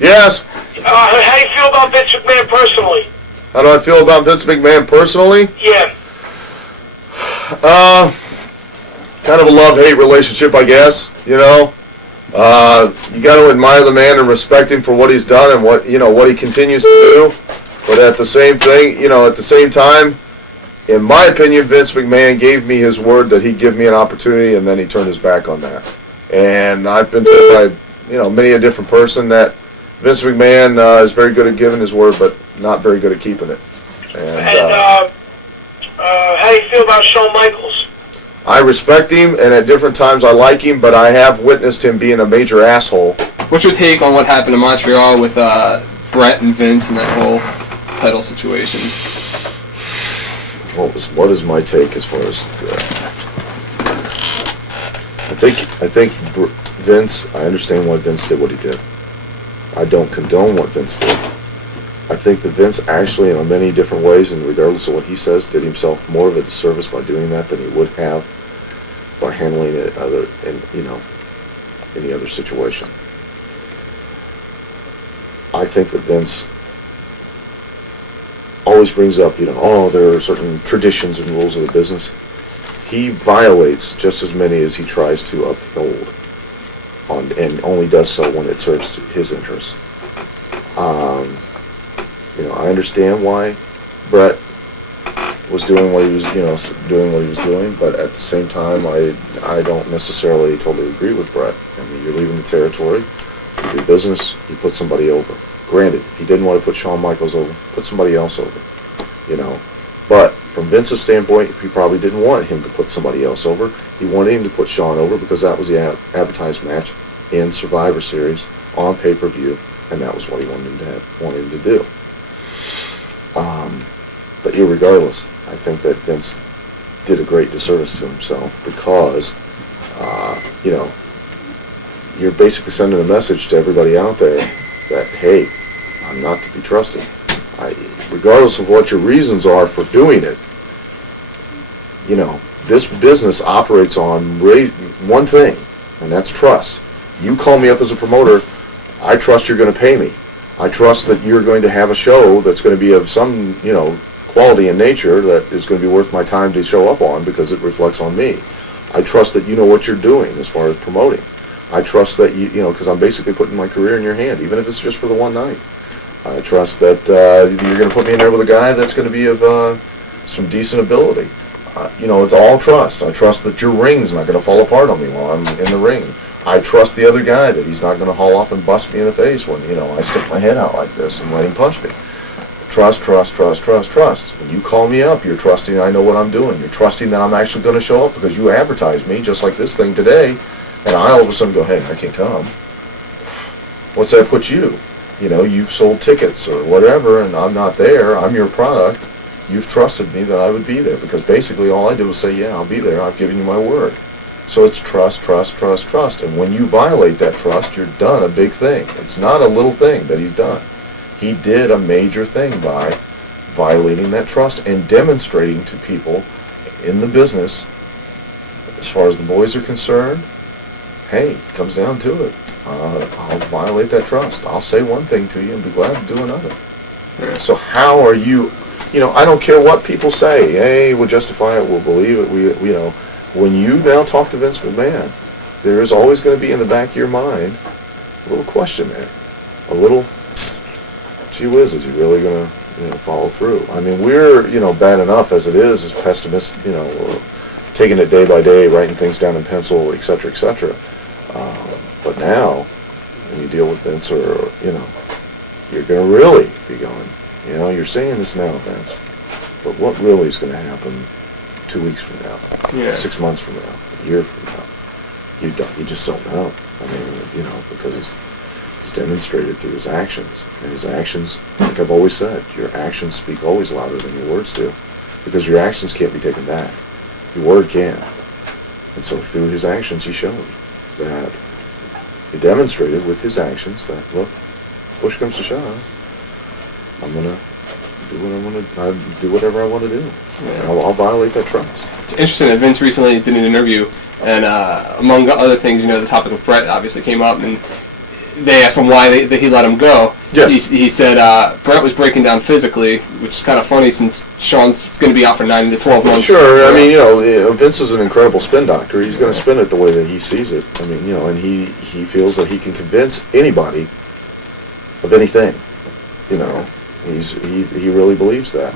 Yes? How do you feel about Vince McMahon personally? How do I feel about Vince McMahon personally? Yeah. Kind of a love-hate relationship, I guess, you know. You got to admire the man and respect him for what he's done and what he continues to do. But at the same time, in my opinion, Vince McMahon gave me his word that he'd give me an opportunity, and then he turned his back on that. And I've been told by many a different person that Vince McMahon is very good at giving his word, but not very good at keeping it. And how do you feel about Shawn Michaels? I respect him, and at different times I like him, but I have witnessed him being a major asshole. What's your take on what happened in Montreal with Brett and Vince and that whole title situation? What is my take as far as I think Vince, I understand why Vince did what he did. I don't condone what Vince did. I think that Vince actually, in many different ways, and regardless of what he says, did himself more of a disservice by doing that than he would have by handling it any other situation. I think that Vince always brings up, there are certain traditions and rules of the business. He violates just as many as he tries to uphold, and only does so when it serves his interests. I understand why Brett was doing what he was doing, but at the same time, I don't necessarily totally agree with Brett. I mean, you're leaving the territory, you do business, you put somebody over. Granted, if he didn't want to put Shawn Michaels over, put somebody else over. But from Vince's standpoint, he probably didn't want him to put somebody else over. He wanted him to put Shawn over because that was the advertised match in Survivor Series on pay-per-view, and that was what he wanted him to do. But irregardless, I think that Vince did a great disservice to himself because, you're basically sending a message to everybody out there that, hey, I'm not to be trusted. Regardless of what your reasons are for doing it, this business operates on one thing, and that's trust. You call me up as a promoter, I trust you're going to pay me. I trust that you're going to have a show that's going to be of some, quality in nature that is going to be worth my time to show up on because it reflects on me. I trust that you know what you're doing as far as promoting. I trust that because I'm basically putting my career in your hand, even if it's just for the one night. I trust that you're going to put me in there with a guy that's going to be of some decent ability. It's all trust. I trust that your ring's not going to fall apart on me while I'm in the ring. I trust the other guy that he's not going to haul off and bust me in the face when, I stick my head out like this and let him punch me. Trust, trust, trust, trust, trust. When you call me up, you're trusting I know what I'm doing. You're trusting that I'm actually going to show up because you advertised me, just like this thing today, and I all of a sudden go, hey, I can't come. What's that put you? You've sold tickets or whatever, and I'm not there. I'm your product. You've trusted me that I would be there because basically all I did was say, yeah, I'll be there. I've given you my word. So it's trust, trust, trust, trust. And when you violate that trust, you're done a big thing. It's not a little thing that he's done. He did a major thing by violating that trust and demonstrating to people in the business, as far as the boys are concerned, hey, it comes down to it. I'll violate that trust. I'll say one thing to you and be glad to do another. So how are you, I don't care what people say. Hey, we'll justify it, we'll believe it, when you now talk to Vince McMahon, there is always going to be in the back of your mind a little question there. A little, gee whiz, is he really going to follow through? I mean, we're, bad enough as it is, as pessimists, taking it day by day, writing things down in pencil, et cetera, et cetera. But now, when you deal with Vince, or, you're going to really be going, you're saying this now, Vince, but what really is going to happen 2 weeks from now, 6 months from now, a year from now? You just don't know. I mean, because he's demonstrated through his actions. And his actions, like I've always said, your actions speak always louder than your words do. Because your actions can't be taken back. Your word can. And so through his actions, he showed that he demonstrated with his actions that, look, push comes to shove, I'm going to do whatever I want to do. Yeah. I'll violate that trust. It's interesting that Vince recently did an interview, and among other things, the topic of Brett obviously came up, and they asked him why he let him go. Yes. He said Brett was breaking down physically, which is kind of funny since Shawn's going to be out for 9 to 12 months. Sure, I mean, Vince is an incredible spin doctor. He's going to spin it the way that he sees it. I mean, and he feels that he can convince anybody of anything. He really believes that.